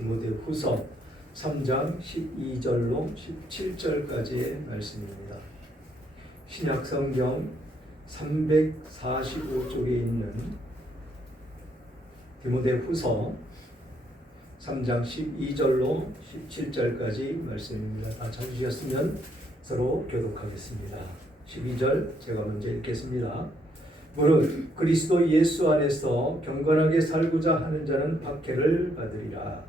디모데후서 3장 12절로 17절까지의 말씀입니다. 신약성경 345쪽에 있는 디모데후서 3장 12절로 17절까지 말씀입니다. 다 찾으셨으면 서로 교독하겠습니다. 12절 제가 먼저 읽겠습니다. 무릇 그리스도 예수 안에서 경건하게 살고자 하는 자는 박해를 받으리라.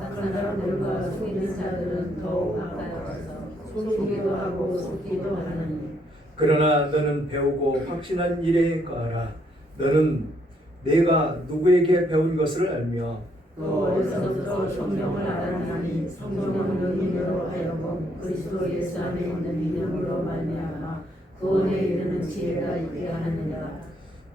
악한 사람들과 속이는 자들은 더욱 악하여서 속이기도 하고 속기도 하느니 그러나 너는 배우고 확신한 일에 거하라. 너는 내가 누구에게 배운 것을 알며 또 어려서부터 성경을 알았나니 성경은 너희로 하여금 그리스도 예수 안에 있는 믿음으로 말미암아 구원에 이르는 지혜가 있게 하느니라.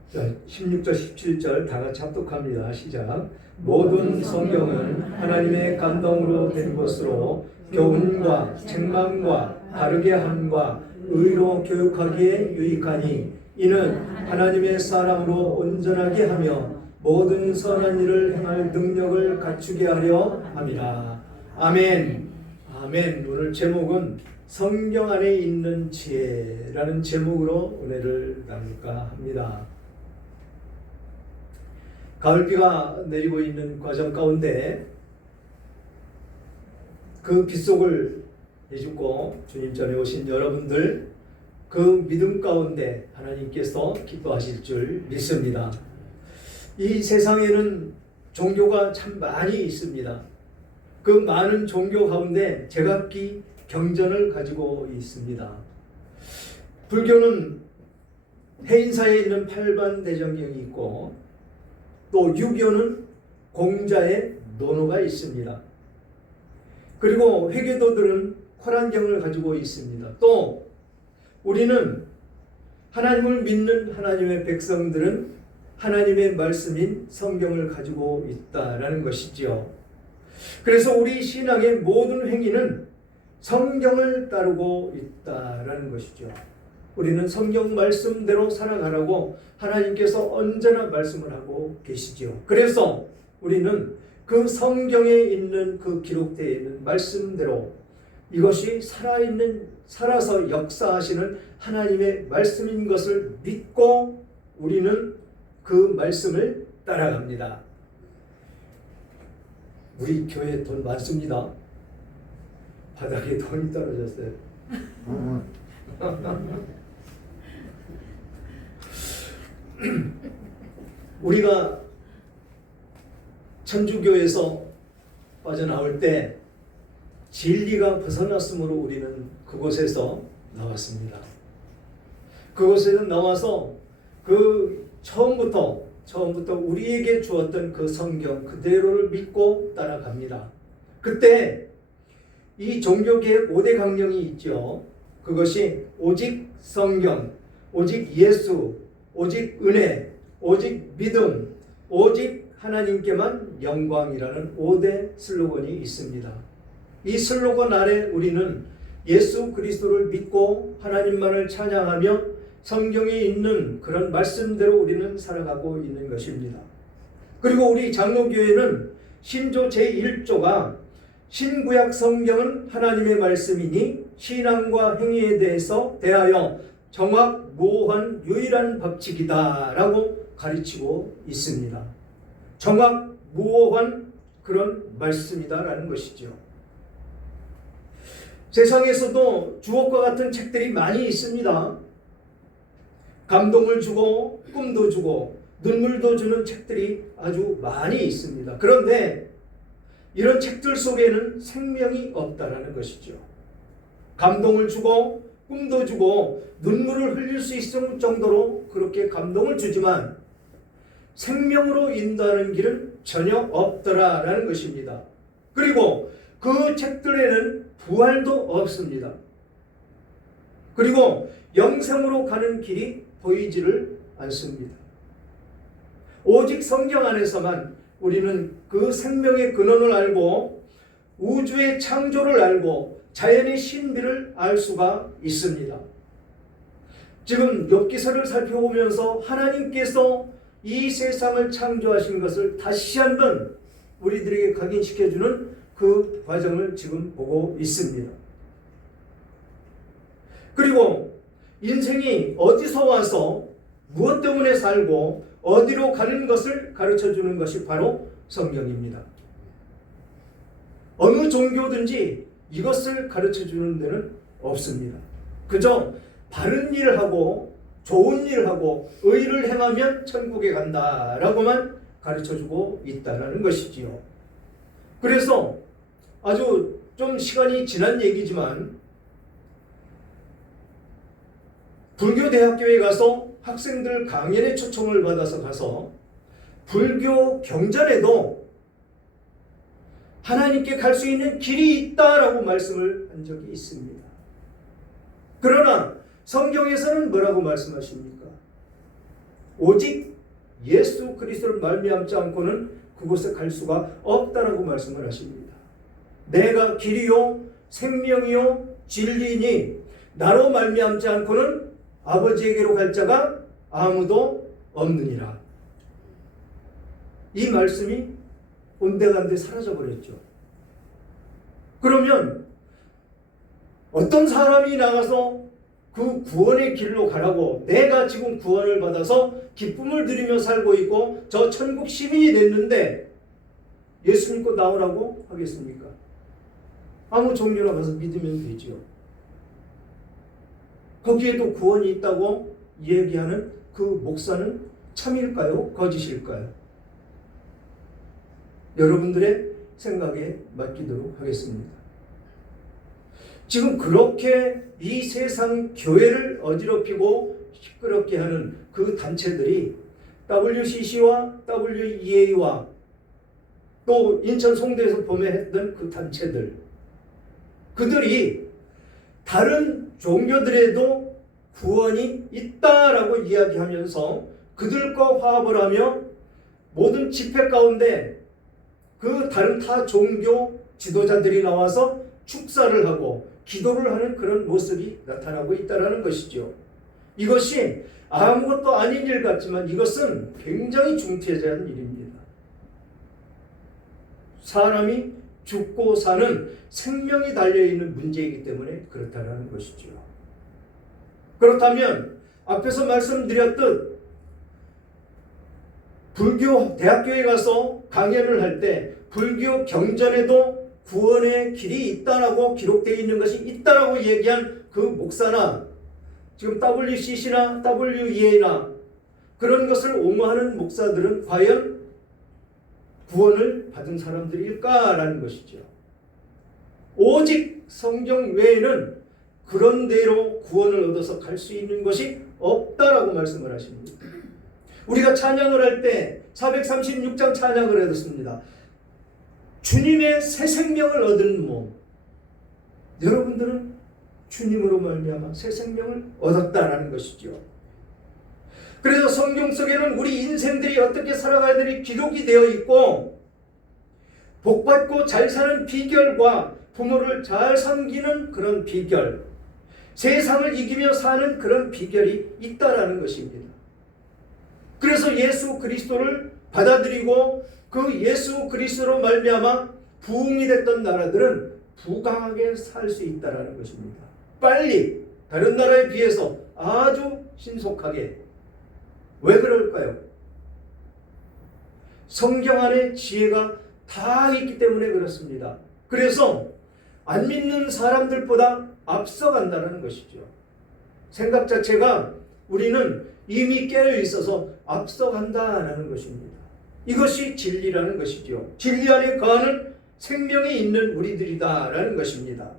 자, 16절 17절 다 같이 합독합니다. 시작. 모든 성경은 하나님의 감동으로 된 것으로 교훈과 책망과 바르게 함과 의로 교육하기에 유익하니 이는 하나님의 사람으로 온전하게 하며 모든 선한 일을 행할 능력을 갖추게 하려 함이라. 아멘. 아멘. 오늘 제목은 성경 안에 있는 지혜라는 제목으로 은혜를 나눌까 합니다. 가을비가 내리고 있는 과정 가운데 그 빗속을 내딛고 주님 전에 오신 여러분들 그 믿음 가운데 하나님께서 기뻐하실 줄 믿습니다. 이 세상에는 종교가 참 많이 있습니다. 그 많은 종교 가운데 제각기 경전을 가지고 있습니다. 불교는 해인사에 있는 팔반대정경이 있고 또 유교는 공자의 논어가 있습니다. 그리고 회계도들은 코란경을 가지고 있습니다. 또 우리는 하나님을 믿는 하나님의 백성들은 하나님의 말씀인 성경을 가지고 있다라는 것이지요. 그래서 우리 신앙의 모든 행위는 성경을 따르고 있다라는 것이죠. 우리는 성경 말씀대로 살아가라고 하나님께서 언제나 말씀을 하고 계시지요. 그래서 우리는 그 성경에 있는 그 기록되어 있는 말씀대로 이것이 살아서 역사하시는 하나님의 말씀인 것을 믿고 우리는 그 말씀을 따라갑니다. 우리 교회 돈 많습니다. 바닥에 돈이 떨어졌어요. 우리가 천주교에서 빠져나올 때 진리가 벗어났으므로 우리는 그곳에서 나왔습니다. 그곳에서 나와서 그 처음부터 우리에게 주었던 그 성경 그대로를 믿고 따라갑니다. 그때 이 종교계의 5대 강령이 있죠. 그것이 오직 성경, 오직 예수, 오직 은혜, 오직 믿음, 오직 하나님께만 영광이라는 5대 슬로건이 있습니다. 이 슬로건 아래 우리는 예수 그리스도를 믿고 하나님만을 찬양하며 성경에 있는 그런 말씀대로 우리는 살아가고 있는 것입니다. 그리고 우리 장로교회는 신조 제1조가 신구약 성경은 하나님의 말씀이니 신앙과 행위에 대하여 정확무오한 유일한 법칙이다 라고 가르치고 있습니다. 정확무오한 그런 말씀이다 라는 것이죠. 세상에서도 주옥과 같은 책들이 많이 있습니다. 감동을 주고 꿈도 주고 눈물도 주는 책들이 아주 많이 있습니다. 그런데 이런 책들 속에는 생명이 없다라는 것이죠. 감동을 주고 꿈도 주고 눈물을 흘릴 수 있을 정도로 그렇게 감동을 주지만 생명으로 인도하는 길은 전혀 없더라라는 것입니다. 그리고 그 책들에는 부활도 없습니다. 그리고 영생으로 가는 길이 보이지를 않습니다. 오직 성경 안에서만 우리는 그 생명의 근원을 알고 우주의 창조를 알고 자연의 신비를 알 수가 있습니다. 지금 욥기서를 살펴보면서 하나님께서 이 세상을 창조하신 것을 다시 한번 우리들에게 각인시켜주는 그 과정을 지금 보고 있습니다. 그리고 인생이 어디서 와서 무엇 때문에 살고 어디로 가는 것을 가르쳐주는 것이 바로 성경입니다. 어느 종교든지 이것을 가르쳐주는 데는 없습니다. 그저 바른 일을 하고 좋은 일을 하고 의를 행하면 천국에 간다라고만 가르쳐주고 있다는 것이지요. 그래서 아주 좀 시간이 지난 얘기지만 불교대학교에 가서 학생들 강연에 초청을 받아서 가서 불교 경전에도 하나님께 갈 수 있는 길이 있다라고 말씀을 한 적이 있습니다. 그러나 성경에서는 뭐라고 말씀하십니까? 오직 예수 그리스도를 말미암지 않고는 그곳에 갈 수가 없다라고 말씀을 하십니다. 내가 길이요 생명이요 진리니 나로 말미암지 않고는 아버지에게로 갈 자가 아무도 없느니라. 이 말씀이 온데간데 사라져버렸죠. 그러면 어떤 사람이 나가서 그 구원의 길로 가라고, 내가 지금 구원을 받아서 기쁨을 누리며 살고 있고 저 천국 시민이 됐는데 예수 믿고 나오라고 하겠습니까? 아무 종교나 가서 믿으면 되지요. 거기에도 구원이 있다고 얘기하는 그 목사는 참일까요? 거짓일까요? 여러분들의 생각에 맡기도록 하겠습니다. 지금 그렇게 이 세상 교회를 어지럽히고 시끄럽게 하는 그 단체들이 WCC와 WEA와 또 인천 송도에서 범회했던 그 단체들, 그들이 다른 종교들에도 구원이 있다라고 이야기하면서 그들과 화합을 하며 모든 집회 가운데 그 다른 타 종교 지도자들이 나와서 축사를 하고 기도를 하는 그런 모습이 나타나고 있다는 것이죠. 이것이 아무것도 아닌 일 같지만 이것은 굉장히 중대한 일입니다. 사람이 죽고 사는 생명이 달려있는 문제이기 때문에 그렇다는 것이죠. 그렇다면 앞에서 말씀드렸듯 불교 대학교에 가서 강연을 할 때 불교 경전에도 구원의 길이 있다라고 기록되어 있는 것이 있다라고 얘기한 그 목사나 지금 WCC나 WEA나 그런 것을 옹호하는 목사들은 과연 구원을 받은 사람들일까라는 것이죠. 오직 성경 외에는 그런 대로 구원을 얻어서 갈 수 있는 것이 없다라고 말씀을 하십니다. 우리가 찬양을 할 때 436장 찬양을 해뒀습니다. 주님의 새 생명을 얻은 몸. 여러분들은 주님으로 말미암아 새 생명을 얻었다라는 것이죠. 그래서 성경 속에는 우리 인생들이 어떻게 살아가야 되는 기록이 되어 있고 복받고 잘 사는 비결과 부모를 잘 섬기는 그런 비결, 세상을 이기며 사는 그런 비결이 있다라는 것입니다. 그래서 예수 그리스도를 받아들이고 그 예수 그리스도로 말미암아 부흥이 됐던 나라들은 부강하게 살 수 있다라는 것입니다. 빨리 다른 나라에 비해서 아주 신속하게. 왜 그럴까요? 성경 안에 지혜가 다 있기 때문에 그렇습니다. 그래서 안 믿는 사람들보다 앞서간다는 것이죠. 생각 자체가 우리는 이미 깨어 있어서 앞서간다는 것입니다. 이것이 진리라는 것이죠. 진리 안에 거하는 생명이 있는 우리들이다라는 것입니다.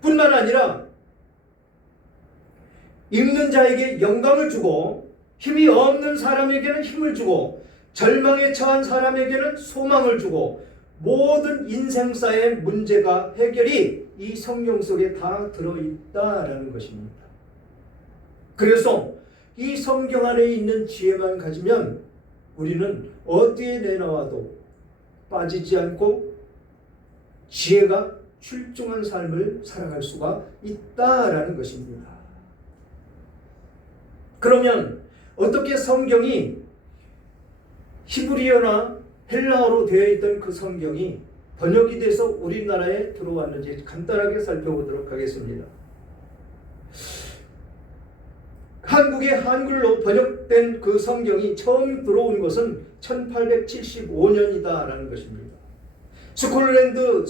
뿐만 아니라 읽는 자에게 영감을 주고 힘이 없는 사람에게는 힘을 주고 절망에 처한 사람에게는 소망을 주고 모든 인생사의 문제가 해결이 이 성경 속에 다 들어있다라는 것입니다. 그래서 이 성경 안에 있는 지혜만 가지면 우리는 어디에 내놔도 빠지지 않고 지혜가 출중한 삶을 살아갈 수가 있다라는 것입니다. 그러면 어떻게 성경이 히브리어나 헬라어로 되어 있던 그 성경이 번역이 돼서 우리나라에 들어왔는지 간단하게 살펴보도록 하겠습니다. 한국의 한글로 번역된 그 성경이 처음 들어온 것은 1875년이다라는 것입니다. 스코틀랜드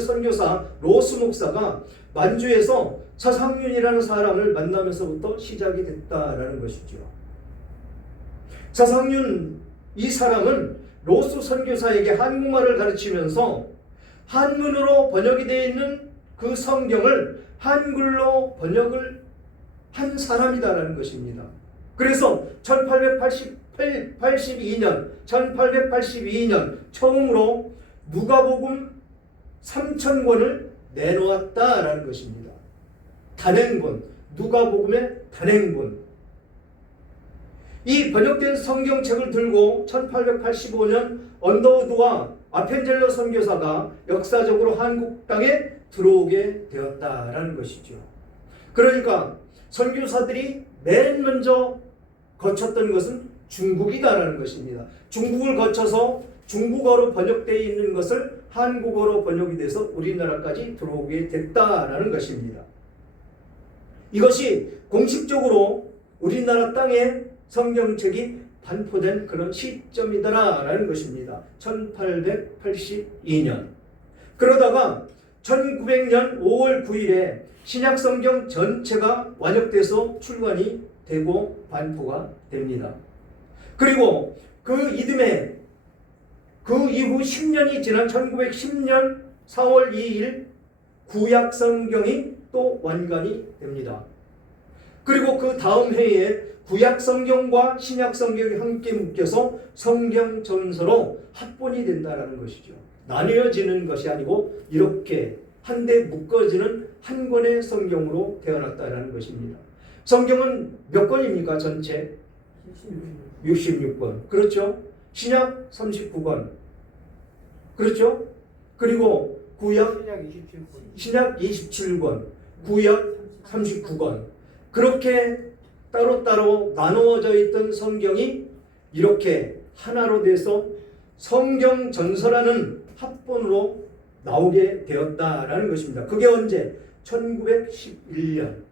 선교사 로스 목사가 만주에서 서상윤이라는 사람을 만나면서부터 시작이 됐다라는 것이죠. 서상윤 이 사람은 로스 선교사에게 한국말을 가르치면서 한문으로 번역이 되어 있는 그 성경을 한글로 번역을 한 사람이다라는 것입니다. 그래서 1882년 처음으로 누가복음 3,000권을 내놓았다라는 것입니다. 단행본, 누가복음의 단행본. 이 번역된 성경책을 들고 1885년 언더우드와 아펜젤러 선교사가 역사적으로 한국 땅에 들어오게 되었다라는 것이죠. 그러니까 선교사들이 맨 먼저 거쳤던 것은 중국이다라는 것입니다. 중국을 거쳐서 중국어로 번역되어 있는 것을 한국어로 번역이 돼서 우리나라까지 들어오게 됐다라는 것입니다. 이것이 공식적으로 우리나라 땅에 성경책이 반포된 그런 시점이다라는 것입니다. 1882년. 그러다가 1900년 5월 9일에 신약성경 전체가 완역돼서 출간이 되고 반포가 됩니다. 그리고 그 이듬해 그 이후 10년이 지난 1910년 4월 2일 구약성경이 또 완간이 됩니다. 그리고 그 다음 해에 구약성경과 신약성경이 함께 묶여서 성경전서로 합본이 된다는 것이죠. 나뉘어지는 것이 아니고 이렇게 한데 묶어지는 한 권의 성경으로 태어났다는 것입니다. 성경은 몇 권입니까? 전체 66권. 그렇죠? 신약 39권. 그렇죠? 그리고 구약 신약 27권, 구약 39권. 그렇게 따로따로 나누어져 있던 성경이 이렇게 하나로 돼서 성경전서라는 합본으로 나오게 되었다라는 것입니다. 그게 언제? 1911년.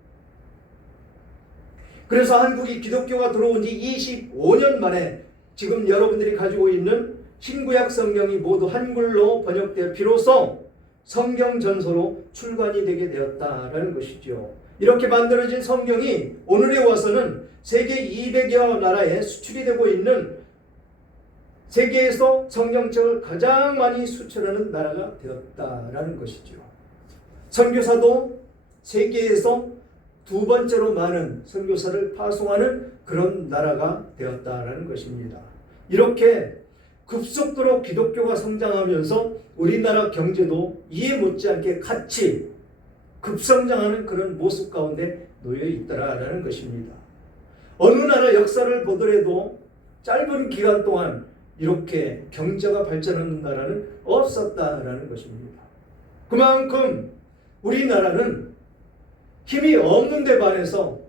그래서 한국이 기독교가 들어온 지 25년 만에 지금 여러분들이 가지고 있는 신구약 성경이 모두 한글로 번역되어 비로소 성경전서로 출간이 되게 되었다라는 것이죠. 이렇게 만들어진 성경이 오늘에 와서는 세계 200여 나라에 수출이 되고 있는 세계에서 성경책을 가장 많이 수출하는 나라가 되었다라는 것이죠. 선교사도 세계에서 두 번째로 많은 선교사를 파송하는 그런 나라가 되었다라는 것입니다. 이렇게 급속도로 기독교가 성장하면서 우리나라 경제도 이에 못지않게 같이 급성장하는 그런 모습 가운데 놓여 있더라라는 것입니다. 어느 나라 역사를 보더라도 짧은 기간 동안 이렇게 경제가 발전하는 나라는 없었다라는 것입니다. 그만큼 우리나라는 힘이 없는 데 반해서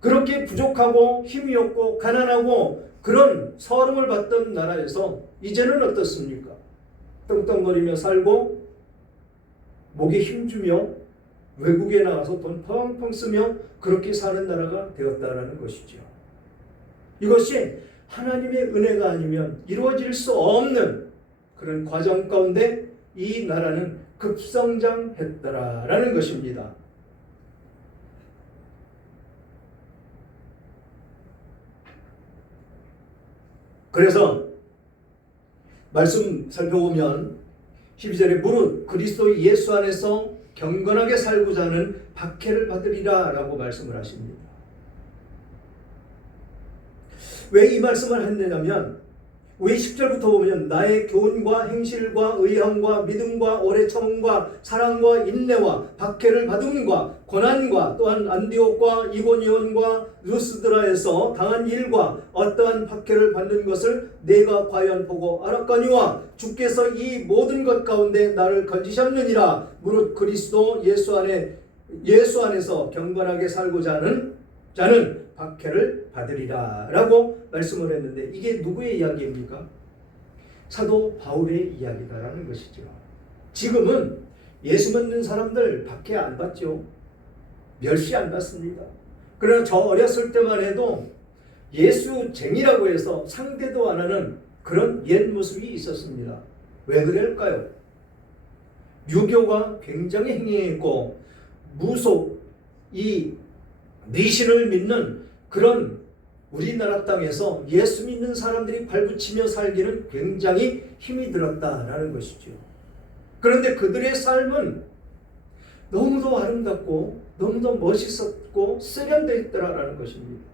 그렇게 부족하고 힘이 없고 가난하고 그런 서름을 받던 나라에서 이제는 어떻습니까? 떵떵거리며 살고 목에 힘주며 외국에 나가서 돈 펑펑 쓰며 그렇게 사는 나라가 되었다라는 것이죠. 이것이 하나님의 은혜가 아니면 이루어질 수 없는 그런 과정 가운데 이 나라는 급성장했더라라는 것입니다. 그래서 말씀 살펴보면 12절에 무릇 그리스도 예수 안에서 경건하게 살고자 하는 박해를 받으리라 라고 말씀을 하십니다. 왜 이 말씀을 했느냐면 왜 10절부터 보면 나의 교훈과 행실과 의함과 믿음과 오래 참음과 사랑과 인내와 박해를 받음과 고난과 또한 안디옥과 이고니온과 루스드라에서 당한 일과 어떠한 박해를 받는 것을 내가 과연 보고 알았거니와 주께서 이 모든 것 가운데 나를 건지셨느니라. 무릇 그리스도 예수 안에서 경건하게 살고자 하는 자는 박해를 받으리라 라고 말씀을 했는데 이게 누구의 이야기입니까? 사도 바울의 이야기다라는 것이죠. 지금은 예수 믿는 사람들 박해 안 받죠. 멸시 안 받습니다. 그러나 저 어렸을 때만 해도 예수쟁이라고 해서 상대도 안 하는 그런 옛 모습이 있었습니다. 왜 그럴까요? 유교가 굉장히 행해했고 무속, 이 미신을 믿는 그런 우리나라 땅에서 예수 믿는 사람들이 발붙이며 살기는 굉장히 힘이 들었다라는 것이죠. 그런데 그들의 삶은 너무도 아름답고 너무도 멋있었고 세련되어 있더라라는 것입니다.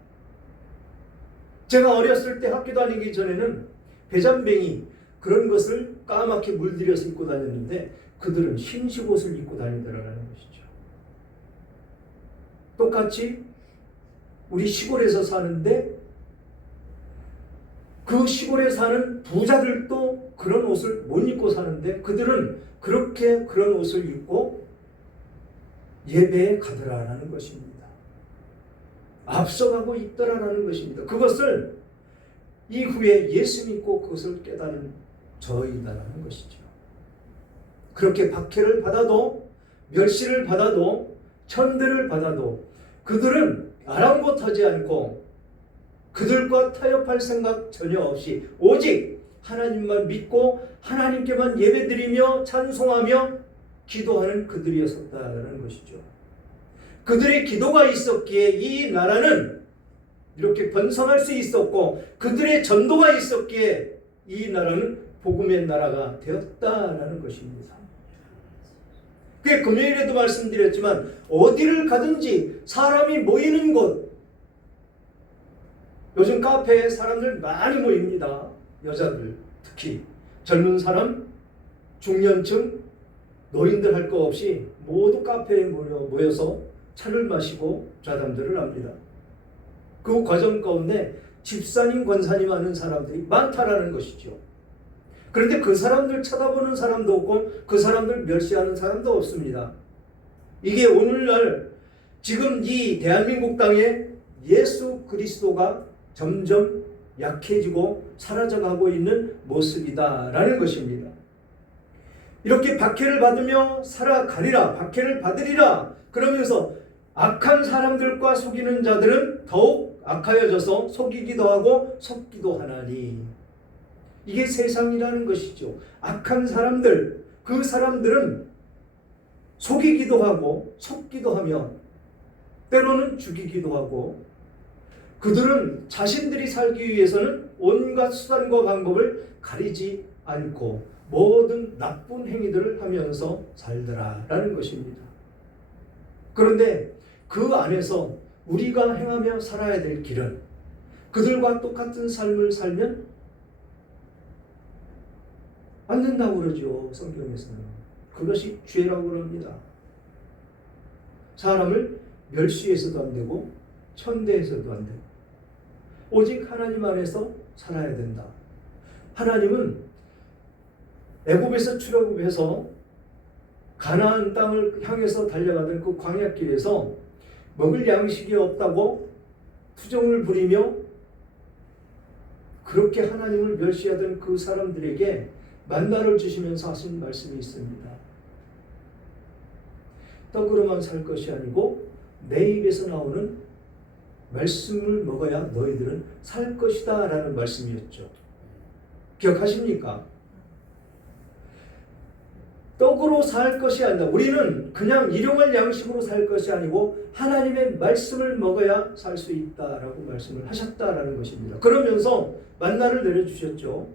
제가 어렸을 때 학교 다니기 전에는 배잔뱅이 그런 것을 까맣게 물들여서 입고 다녔는데 그들은 흰식 옷을 입고 다니더라라는 것이죠. 똑같이 우리 시골에서 사는데 그 시골에 사는 부자들도 그런 옷을 못 입고 사는데 그들은 그렇게 그런 옷을 입고 예배에 가더라라는 것입니다. 앞서가고 있더라라는 것입니다. 그것을 이후에 예수 믿고 그것을 깨달은 저희다라는 것이죠. 그렇게 박해를 받아도 멸시를 받아도 천대를 받아도 그들은 아랑곳하지 않고 그들과 타협할 생각 전혀 없이 오직 하나님만 믿고 하나님께만 예배드리며 찬송하며 기도하는 그들이었다는 것이죠. 그들의 기도가 있었기에 이 나라는 이렇게 번성할 수 있었고 그들의 전도가 있었기에 이 나라는 복음의 나라가 되었다라는 것입니다. 그게 금요일에도 말씀드렸지만 어디를 가든지 사람이 모이는 곳, 요즘 카페에 사람들 많이 모입니다. 여자들 특히 젊은 사람, 중년층, 노인들 할 거 없이 모두 카페에 모여서 차를 마시고 좌담들을 합니다. 그 과정 가운데 집사님, 권사님 하는 사람들이 많다라는 것이죠. 그런데 그 사람들 쳐다보는 사람도 없고 그 사람들 멸시하는 사람도 없습니다. 이게 오늘날 지금 이 대한민국 땅에 예수 그리스도가 점점 약해지고 사라져가고 있는 모습이다라는 것입니다. 이렇게 박해를 받으며 살아가리라, 박해를 받으리라 그러면서 악한 사람들과 속이는 자들은 더욱 악하여져서 속이기도 하고 속기도 하나니, 이게 세상이라는 것이죠. 악한 사람들, 그 사람들은 속이기도 하고 속기도 하며 때로는 죽이기도 하고 그들은 자신들이 살기 위해서는 온갖 수단과 방법을 가리지 않고 모든 나쁜 행위들을 하면서 살더라라는 것입니다. 그런데 그 안에서 우리가 행하며 살아야 될 길은 그들과 똑같은 삶을 살면 안 된다고 그러죠. 성경에서는. 그것이 죄라고 그럽니다. 사람을 멸시해서도 안 되고 천대해서도 안 되고 오직 하나님 안에서 살아야 된다. 하나님은 애굽에서 출애굽해서 가나안 땅을 향해서 달려가던 그 광야길에서 먹을 양식이 없다고 투정을 부리며 그렇게 하나님을 멸시하던 그 사람들에게 만나를 주시면서 하신 말씀이 있습니다. 떡으로만 살 것이 아니고 내 입에서 나오는 말씀을 먹어야 너희들은 살 것이다 라는 말씀이었죠. 기억하십니까? 떡으로 살 것이 아니다. 우리는 그냥 일용할 양식으로 살 것이 아니고 하나님의 말씀을 먹어야 살 수 있다라고 말씀을 하셨다라는 것입니다. 그러면서 만나를 내려주셨죠.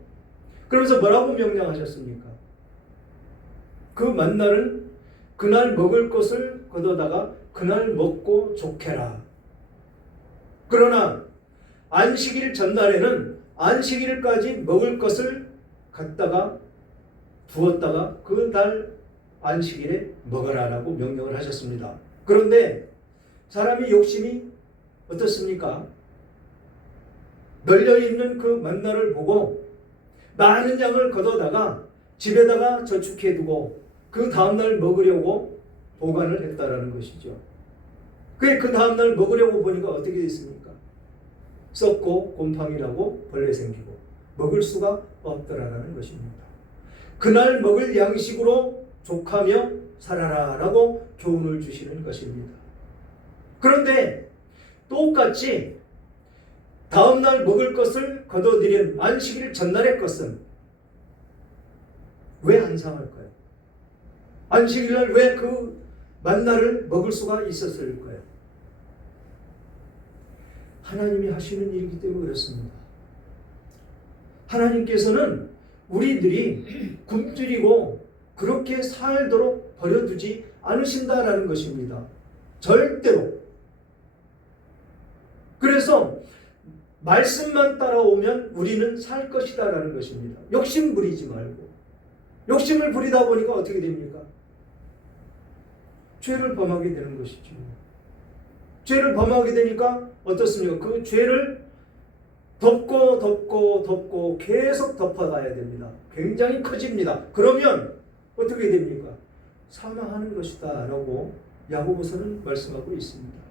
그러면서 뭐라고 명령하셨습니까? 그 만나는 그날 먹을 것을 거둬다가 그날 먹고 좋게라. 그러나 안식일 전날에는 안식일까지 먹을 것을 갖다가 두었다가 그날 안식일에 먹어라라고 명령을 하셨습니다. 그런데 사람의 욕심이 어떻습니까? 널려있는 그 만나를 보고 많은 양을 걷어다가 집에다가 저축해두고 그 다음날 먹으려고 보관을 했다라는 것이죠. 그 다음날 먹으려고 보니까 어떻게 됐습니까? 썩고 곰팡이라고 벌레 생기고 먹을 수가 없더라라는 것입니다. 그날 먹을 양식으로 족하며 살아라 라고 교훈을 주시는 것입니다. 그런데 똑같이 다음날 먹을 것을 거둬들인 안식일 전날의 것은 왜 안 상할까요? 안식일날 왜 그 만나를 먹을 수가 있었을까요? 하나님이 하시는 일이기 때문에 그렇습니다. 하나님께서는 우리들이 굶주리고 그렇게 살도록 버려두지 않으신다라는 것입니다. 절대로. 그래서 말씀만 따라오면 우리는 살 것이다라는 것입니다. 욕심 부리지 말고. 욕심을 부리다 보니까 어떻게 됩니까? 죄를 범하게 되는 것이죠. 죄를 범하게 되니까 어떻습니까? 그 죄를 덮고 계속 덮어가야 됩니다. 굉장히 커집니다. 그러면 어떻게 됩니까? 사망하는 것이다 라고 야고보서는 말씀하고 있습니다.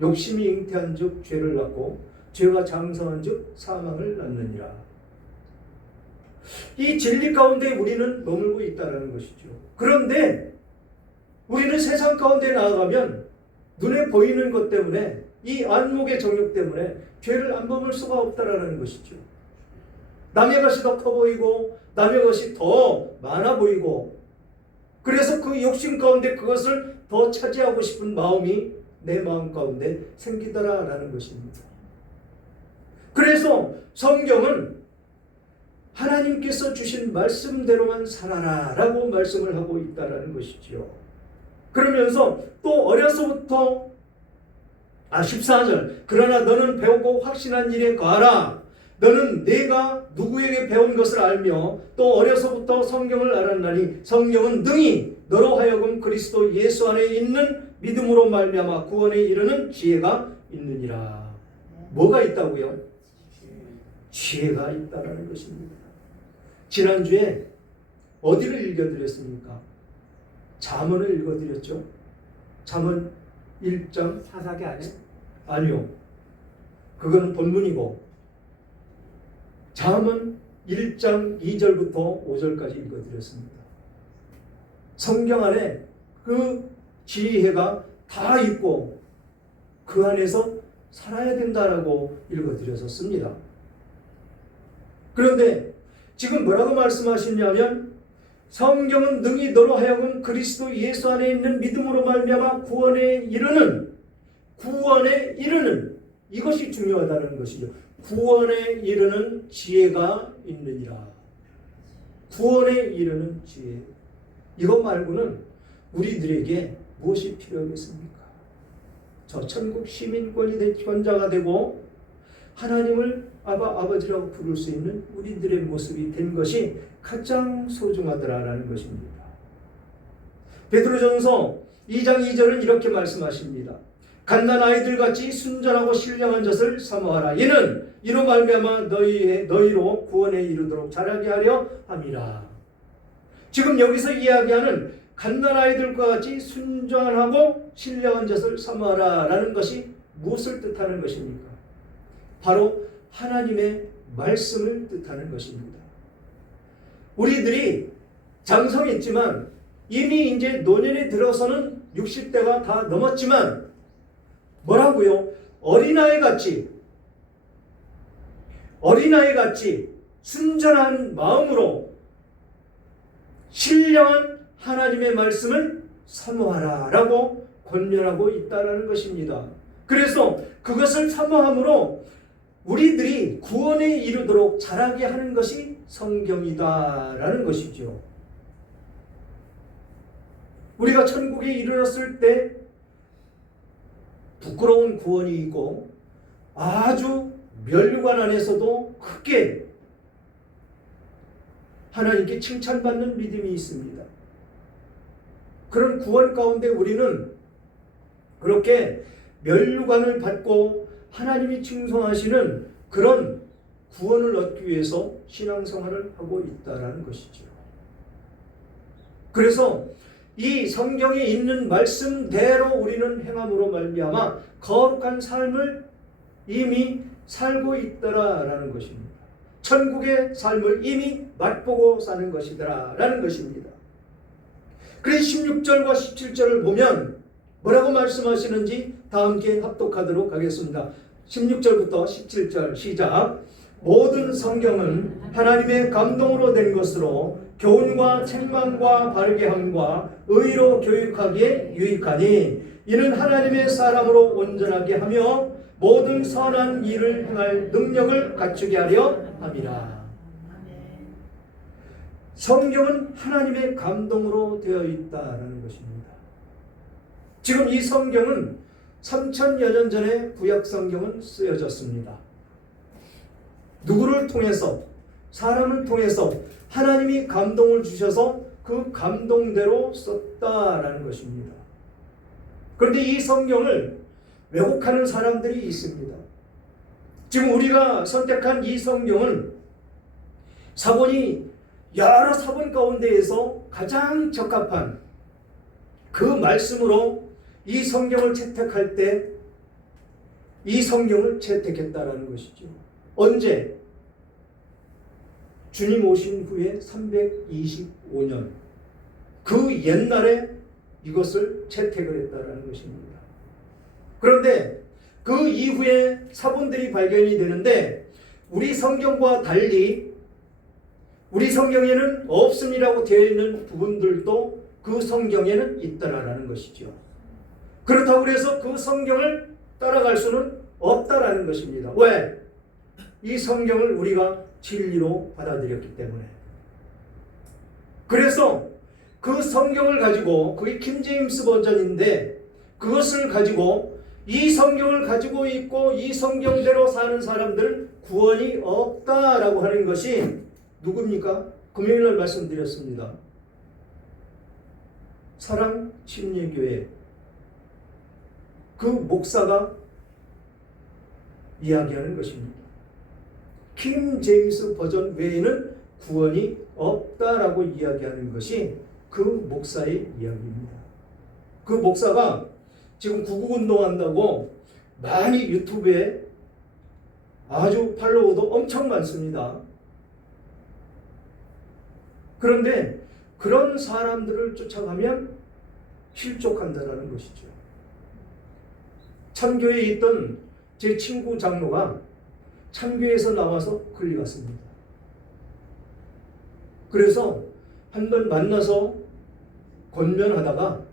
욕심이 잉태한 즉 죄를 낳고 죄가 장성한 즉 사망을 낳느니라. 이 진리 가운데 우리는 머물고 있다는 것이죠. 그런데 우리는 세상 가운데 나아가면 눈에 보이는 것 때문에 이 안목의 정욕 때문에 죄를 안 범을 수가 없다라는 것이죠. 남의 것이 더 커 보이고 남의 것이 더 많아 보이고 그래서 그 욕심 가운데 그것을 더 차지하고 싶은 마음이 내 마음 가운데 생기더라라는 것입니다. 그래서 성경은 하나님께서 주신 말씀대로만 살아라 라고 말씀을 하고 있다라는 것이죠. 그러면서 또 어려서부터 14절 그러나 너는 배우고 확신한 일에 거하라. 너는 내가 누구에게 배운 것을 알며 또 어려서부터 성경을 알았나니 성경은 능히 너로 하여금 그리스도 예수 안에 있는 믿음으로 말미암아 구원에 이르는 지혜가 있느니라. 뭐가 있다고요? 지혜가 있다라는 것입니다. 지난주에 어디를 읽어드렸습니까? 잠언을 읽어드렸죠. 잠언 1장 사사기 아니에요? 아니요. 그거는 본문이고 잠언 1장 2절부터 5절까지 읽어드렸습니다. 성경 안에 그 지혜가 다 있고 그 안에서 살아야 된다라고 읽어드렸었습니다. 그런데 지금 뭐라고 말씀하시냐면 성경은 능히 너로 하여금 그리스도 예수 안에 있는 믿음으로 말미암아 구원에 이르는 이것이 중요하다는 것이죠. 구원에 이르는 지혜가 있느니라. 구원에 이르는 지혜. 이것 말고는 우리들에게 무엇이 필요하겠습니까? 저 천국 시민권이 권자가 되고 하나님을 아버지라고 부를 수 있는 우리들의 모습이 된 것이 가장 소중하더라라는 것입니다. 베드로전서 2장 2절은 이렇게 말씀하십니다. 갓난 아이들같이 순전하고 신령한 젖을 사모하라. 이는 이로 말미암아 너희로 구원에 이르도록 자라게 하려 함이라. 지금 여기서 이야기하는 갓난 아이들과 같이 순전하고 신령한 젖을 사모하라 라는 것이 무엇을 뜻하는 것입니까? 바로 하나님의 말씀을 뜻하는 것입니다. 우리들이 장성했지만 이미 이제 노년에 들어서는 60대가 다 넘었지만 뭐라고요? 어린아이같이 순전한 마음으로 신령한 하나님의 말씀을 사모하라 라고 권면하고 있다는 것입니다. 그래서 그것을 사모함으로 우리들이 구원에 이르도록 자라게 하는 것이 성경이다라는 것이죠. 우리가 천국에 이르렀을 때 부끄러운 구원이 있고 아주 면류관 안에서도 크게 하나님께 칭찬받는 믿음이 있습니다. 그런 구원 가운데 우리는 그렇게 면류관을 받고 하나님이 칭송하시는 그런 구원을 얻기 위해서 신앙생활을 하고 있다라는 것이죠. 그래서 이 성경에 있는 말씀대로 우리는 행함으로 말미암아 거룩한 삶을 이미 살고 있더라라는 것입니다. 천국의 삶을 이미 맛보고 사는 것이더라 라는 것입니다. 그래서 16절과 17절을 보면 뭐라고 말씀하시는지 다 함께 합독하도록 하겠습니다. 16절부터 17절 시작. 모든 성경은 하나님의 감동으로 된 것으로 교훈과 책망과 바르게 함과 의로 교육하기에 유익하니 이는 하나님의 사람으로 온전하게 하며 모든 선한 일을 행할 능력을 갖추게 하려 함이라. 성경은 하나님의 감동으로 되어 있다라는 것입니다. 지금 이 성경은 3000여 년 전에 구약 성경은 쓰여졌습니다. 누구를 통해서? 사람을 통해서 하나님이 감동을 주셔서 그 감동대로 썼다라는 것입니다. 그런데 이 성경을 왜곡하는 사람들이 있습니다. 지금 우리가 선택한 이 성경은 사본이 여러 사본 가운데에서 가장 적합한 그 말씀으로 이 성경을 채택할 때 이 성경을 채택했다라는 것이죠. 언제? 주님 오신 후에 325년 그 옛날에 이것을 채택을 했다라는 것입니다. 그런데 그 이후에 사본들이 발견이 되는데 우리 성경과 달리 우리 성경에는 없음이라고 되어 있는 부분들도 그 성경에는 있더라라는 것이죠. 그렇다고 해서 그 성경을 따라갈 수는 없다라는 것입니다. 왜? 이 성경을 우리가 진리로 받아들였기 때문에. 그래서 그 성경을 가지고, 그게 킹제임스 버전인데 그것을 가지고 이 성경을 가지고 있고 이 성경대로 사는 사람들은 구원이 없다라고 하는 것이 누굽니까? 금요일날 말씀드렸습니다. 사랑 침례교회 그 목사가 이야기하는 것입니다. 킹 제임스 버전 외에는 구원이 없다라고 이야기하는 것이 그 목사의 이야기입니다. 그 목사가 지금 구국운동한다고 많이 유튜브에 아주 팔로워도 엄청 많습니다. 그런데 그런 사람들을 쫓아가면 실족한다는 것이죠. 참교회에 있던 제 친구 장로가 참교회에서 나와서 끌려갔습니다. 그래서 한번 만나서 권면하다가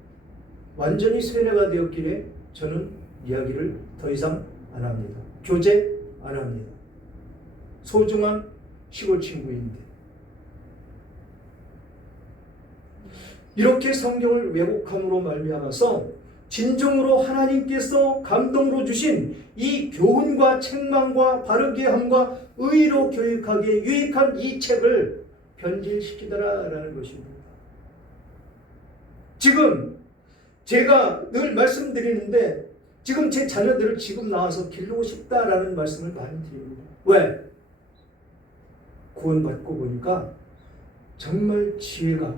완전히 세뇌가 되었기에 저는 이야기를 더 이상 안 합니다. 교제 안 합니다. 소중한 시골 친구인데. 이렇게 성경을 왜곡함으로 말미암아서 진정으로 하나님께서 감동으로 주신 이 교훈과 책망과 바르게 함과 의로 교육하기에 유익한 이 책을 변질시키더라라는 것입니다. 지금 제가 늘 말씀드리는데 지금 제 자녀들을 지금 나와서 기르고 싶다라는 말씀을 많이 드립니다. 왜? 구원받고 보니까 정말 지혜가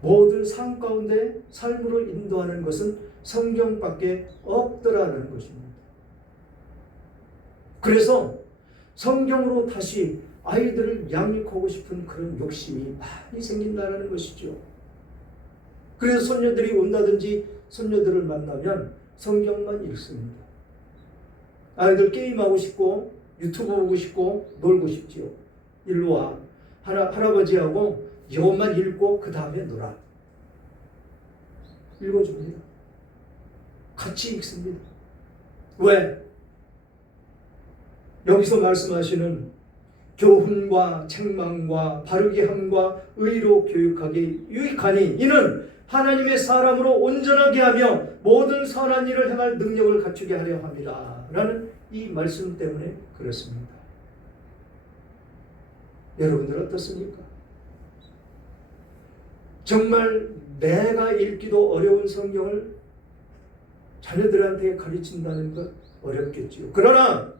모든 삶 가운데 삶으로 인도하는 것은 성경밖에 없더라는 것입니다. 그래서 성경으로 다시 아이들을 양육하고 싶은 그런 욕심이 많이 생긴다는 것이죠. 그래서 손녀들이 온다든지 손녀들을 만나면 성경만 읽습니다. 아이들 게임하고 싶고 유튜브 보고 싶고 놀고 싶지요. 일로 와. 할아버지하고 이것만 읽고 그 다음에 놀아. 읽어줍니다. 같이 읽습니다. 왜? 여기서 말씀하시는 교훈과 책망과 바르게 함과 의로 교육하기 유익하니 이는 하나님의 사람으로 온전하게 하며 모든 선한 일을 행할 능력을 갖추게 하려 함이라 라는 이 말씀 때문에 그렇습니다. 여러분들 어떻습니까? 정말 내가 읽기도 어려운 성경을 자녀들한테 가르친다는 것 어렵겠지요. 그러나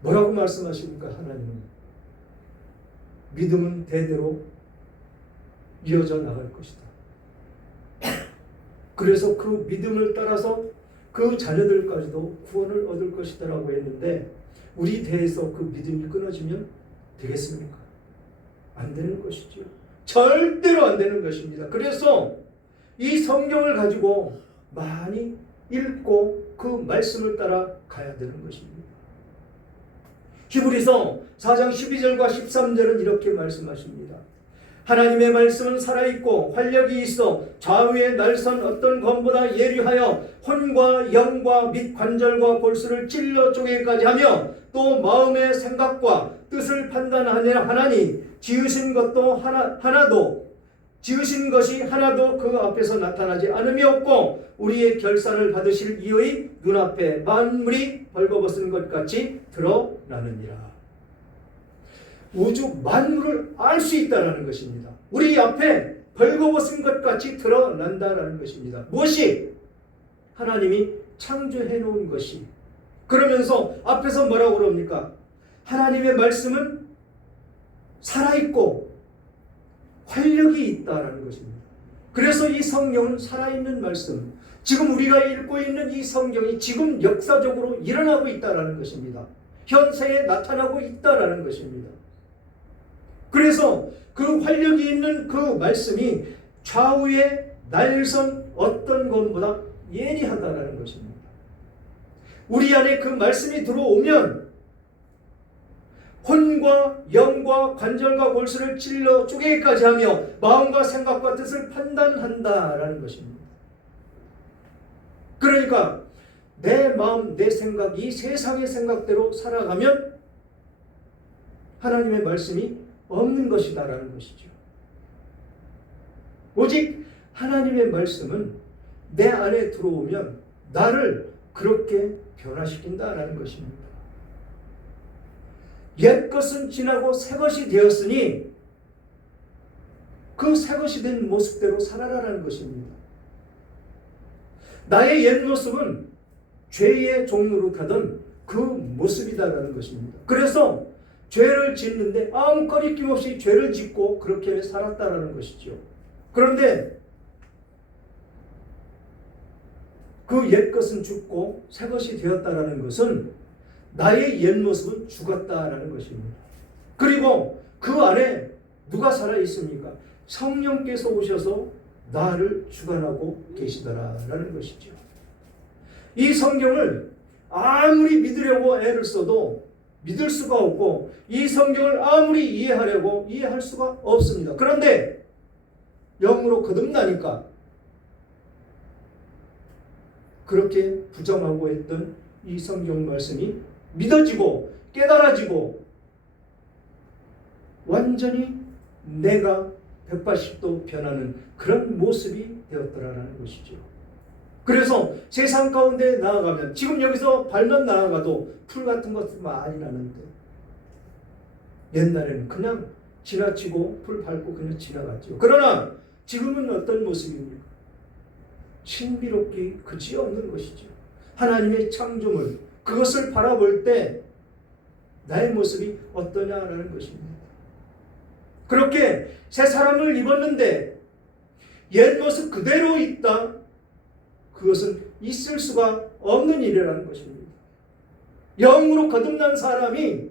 뭐라고 말씀하십니까? 하나님은 믿음은 대대로 이어져 나갈 것이다. 그래서 그 믿음을 따라서 그 자녀들까지도 구원을 얻을 것이다라고 했는데 우리 대해서 그 믿음이 끊어지면 되겠습니까? 안 되는 것이죠. 절대로 안 되는 것입니다. 그래서 이 성경을 가지고 많이 읽고 그 말씀을 따라 가야 되는 것입니다. 히브리서 4장 12절과 13절은 이렇게 말씀하십니다. 하나님의 말씀은 살아있고 활력이 있어 좌우의 날선 어떤 검보다 예리하여 혼과 영과 및 관절과 골수를 찔러 쪼개기까지 하며 또 마음의 생각과 뜻을 판단하니 지으신 것이 하나도 그 앞에서 나타나지 않음이 없고 우리의 결산을 받으실 이의 눈앞에 만물이 벌거벗은 것 같이 드러나느니라. 우주 만물을 알 수 있다라는 것입니다. 우리 앞에 벌거벗은 것 같이 드러난다라는 것입니다. 무엇이? 하나님이 창조해 놓은 것이. 그러면서 앞에서 뭐라고 그럽니까? 하나님의 말씀은 살아있고 활력이 있다라는 것입니다. 그래서 이 성경은 살아있는 말씀, 지금 우리가 읽고 있는 이 성경이 지금 역사적으로 일어나고 있다라는 것입니다. 현세에 나타나고 있다라는 것입니다. 그래서 그 활력이 있는 그 말씀이 좌우에 날선 어떤 것보다 예리하다라는 것입니다. 우리 안에 그 말씀이 들어오면 혼과 영과 관절과 골수를 찔러 쪼개기까지 하며 마음과 생각과 뜻을 판단한다라는 것입니다. 그러니까 내 마음, 내 생각이 세상의 생각대로 살아가면 하나님의 말씀이 없는 것이다라는 것이죠. 오직 하나님의 말씀은 내 안에 들어오면 나를 그렇게 변화시킨다라는 것입니다. 옛 것은 지나고 새 것이 되었으니 그 새 것이 된 모습대로 살아라라는 것입니다. 나의 옛 모습은 죄의 종로로 타던 그 모습이다라는 것입니다. 그래서 죄를 짓는데 아무 거리낌 없이 죄를 짓고 그렇게 살았다라는 것이죠. 그런데 그 옛 것은 죽고 새 것이 되었다라는 것은 나의 옛 모습은 죽었다라는 것입니다. 그리고 그 안에 누가 살아 있습니까? 성령께서 오셔서 나를 주관하고 계시더라라는 것이죠. 이 성경을 아무리 믿으려고 애를 써도 믿을 수가 없고 이 성경을 아무리 이해하려고 이해할 수가 없습니다. 그런데 영으로 거듭나니까 그렇게 부정하고 했던 이 성경 말씀이 믿어지고 깨달아지고 완전히 내가 180도 변하는 그런 모습이 되었더라라는 것이죠. 그래서 세상 가운데 나아가면 지금 여기서 발만 나아가도 풀 같은 것도 많이 나는데 옛날에는 그냥 지나치고 풀 밟고 그냥 지나갔죠. 그러나 지금은 어떤 모습입니까? 신비롭기 그지없는 것이죠. 하나님의 창조물 그것을 바라볼 때 나의 모습이 어떠냐라는 것입니다. 그렇게 새 사람을 입었는데 옛 모습 그대로 있다. 그것은 있을 수가 없는 일이라는 것입니다. 영으로 거듭난 사람이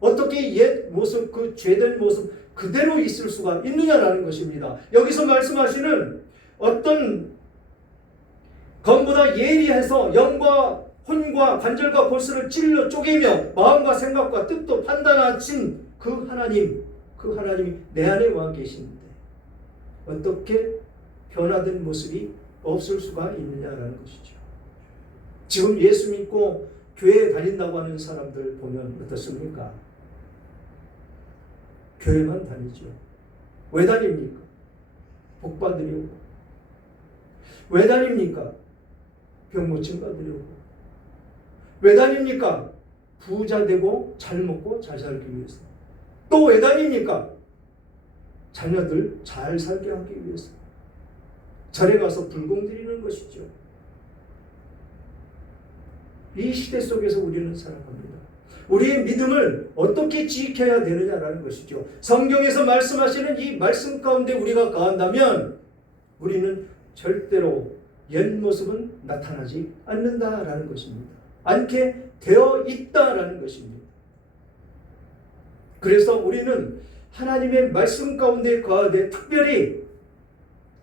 어떻게 옛 모습, 그 죄된 모습 그대로 있을 수가 있느냐라는 것입니다. 여기서 말씀하시는 어떤 검보다 예리해서 영과 혼과 관절과 골수를 찔러 쪼개며 마음과 생각과 뜻도 판단하신 그 하나님이 내 안에 와 계시는데 어떻게 변화된 모습이 없을 수가 있느냐라는 것이죠. 지금 예수 믿고 교회에 다닌다고 하는 사람들 보면 어떻습니까? 교회만 다니죠. 왜 다닙니까? 복 받으려고. 왜 다닙니까? 병 고침 받으려고. 왜 다닙니까? 부자 되고 잘 먹고 잘 살기 위해서. 또 왜 다닙니까? 자녀들 잘 살게 하기 위해서. 절에 가서 불공 드리는 것이죠. 이 시대 속에서 우리는 살아갑니다. 우리의 믿음을 어떻게 지켜야 되느냐라는 것이죠. 성경에서 말씀하시는 이 말씀 가운데 우리가 거한다면 우리는 절대로 옛 모습은 나타나지 않는다라는 것입니다. 않게 되어 있다라는 것입니다. 그래서 우리는 하나님의 말씀 가운데 거하되 특별히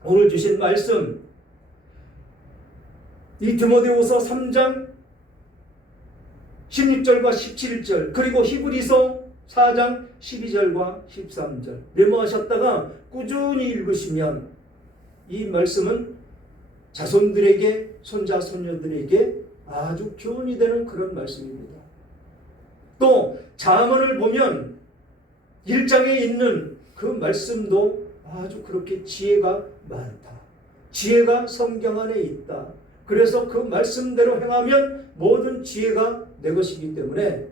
오늘 주신 말씀 이 디모데후서 3장 16절과 17절 그리고 히브리서 4장 12절과 13절 메모하셨다가 꾸준히 읽으시면 이 말씀은 자손들에게 손자 손녀들에게 아주 교훈이 되는 그런 말씀입니다. 또 잠언을 보면 1장에 있는 그 말씀도 아주 그렇게 지혜가 많다. 지혜가 성경 안에 있다. 그래서 그 말씀대로 행하면 모든 지혜가 내 것이기 때문에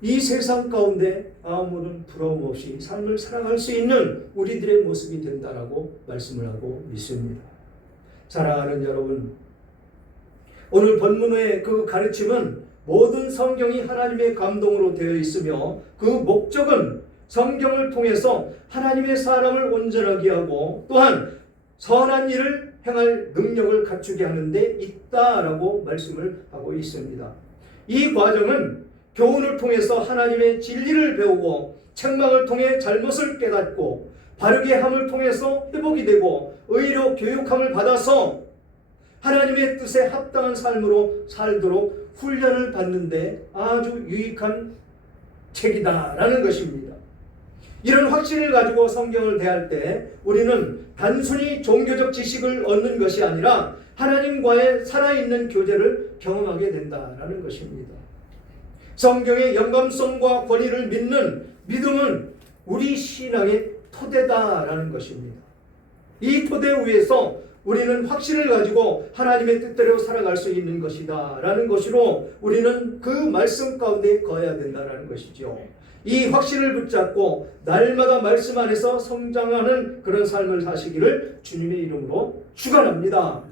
이 세상 가운데 아무런 부러움 없이 삶을 살아갈 수 있는 우리들의 모습이 된다라고 말씀을 하고 있습니다. 사랑하는 여러분, 오늘 본문의 그 가르침은 모든 성경이 하나님의 감동으로 되어 있으며 그 목적은 성경을 통해서 하나님의 사람을 온전하게 하고 또한 선한 일을 행할 능력을 갖추게 하는 데 있다라고 말씀을 하고 있습니다. 이 과정은 교훈을 통해서 하나님의 진리를 배우고 책망을 통해 잘못을 깨닫고 바르게 함을 통해서 회복이 되고 의로 교육함을 받아서 하나님의 뜻에 합당한 삶으로 살도록 훈련을 받는데 아주 유익한 책이다라는 것입니다. 이런 확신을 가지고 성경을 대할 때 우리는 단순히 종교적 지식을 얻는 것이 아니라 하나님과의 살아있는 교제를 경험하게 된다라는 것입니다. 성경의 영감성과 권위를 믿는 믿음은 우리 신앙의 토대다라는 것입니다. 이 토대 위에서 우리는 확신을 가지고 하나님의 뜻대로 살아갈 수 있는 것이다 라는 것으로 우리는 그 말씀 가운데 거해야 된다는 것이죠. 이 확신을 붙잡고 날마다 말씀 안에서 성장하는 그런 삶을 사시기를 주님의 이름으로 축원합니다.